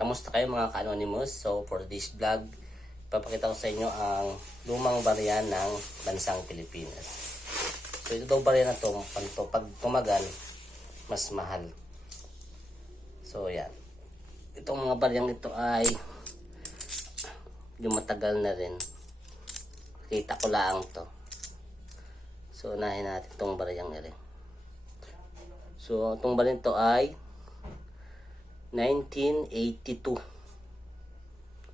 Kamusta kayo mga ka-anonymous? So for this vlog, ipapakita ko sa inyo ang lumang barya ng bansang Pilipinas. So ito daw barya na to, pag tumagal, mas mahal. So yan. Itong mga baryang ito ay yung matagal na rin. Kita ko lang to. So unahin natin itong baryang ito. So itong baryang to ay 1982.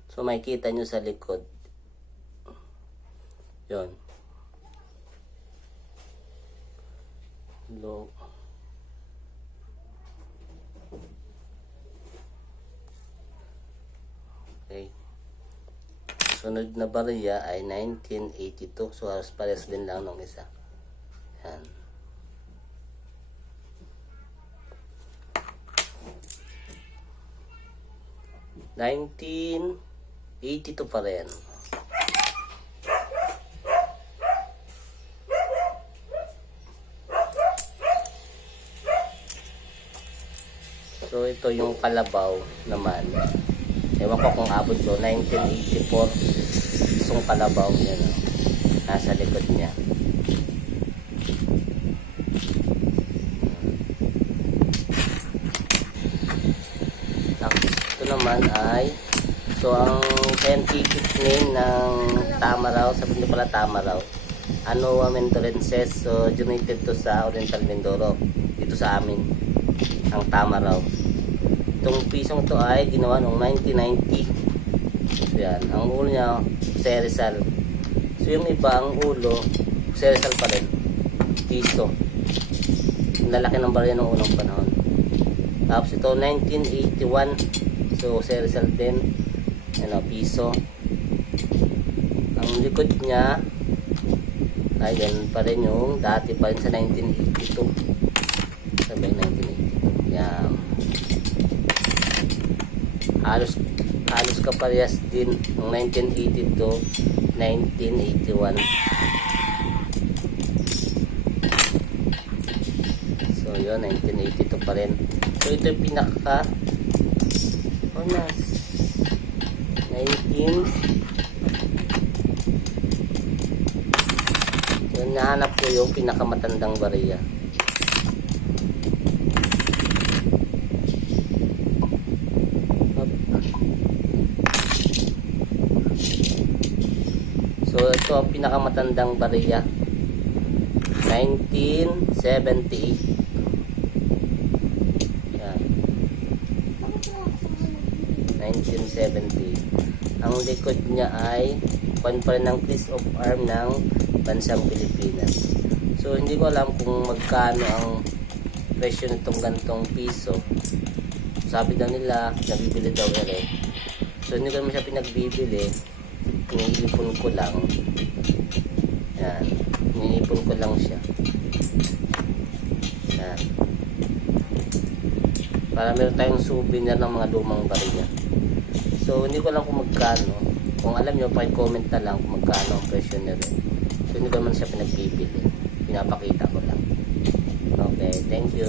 So makikita nyo sa likod. Yon. Low. Okay. Sunod na barya ay 1982. So halos pares din lang nung isa. Yan. ito pa rin. So ito yung kalabaw naman. Ewan ko kung abot ko 1984. Isang kalabaw niya, no? Nasa likod niya. Ito naman ay ang scientific name ng tamaraw, sabi nyo pala tamaraw, Anoa mendorensis. So donated to sa Oriental Mindoro, dito sa amin ang tamaraw. Itong pisong to ay ginawa noong 1990. So yan, ang ulo niya serizal. So yung iba ang ulo serizal pa rin, piso. Lalaki ng barya noong unang panahon. Tapos ito 1981. So serizal din, piso. Ang likod niya ay yan pa rin yung dati pa rin sa 1982. Sabi 1982. Yan. Halos kaparehas din ng 1982, 1981. So yun, 1982 pa rin. So ito yung pinaka 19. So nahanap ko yung pinakamatandang barya. So ito ang pinakamatandang barya, 1978. Yan. 1978. Ang likod niya ay pa rin ng piece of arm ng bansang Pilipinas. So hindi ko alam kung magkano ang presyo nitong gantong piso. Sabi daw nila nabibili daw ere. So hindi ko naman siya pinagbibili, iniipon ko lang. Yan, iniipon ko lang siya. Yan, para meron tayong souvenir ng mga lumang barya. So hindi ko lang kung magkano. Kung alam nyo, pa-comment na lang kung magkano ang presyo nila. So hindi ko naman siya pinagbibili, pinapakita ko lang. Okay, thank you.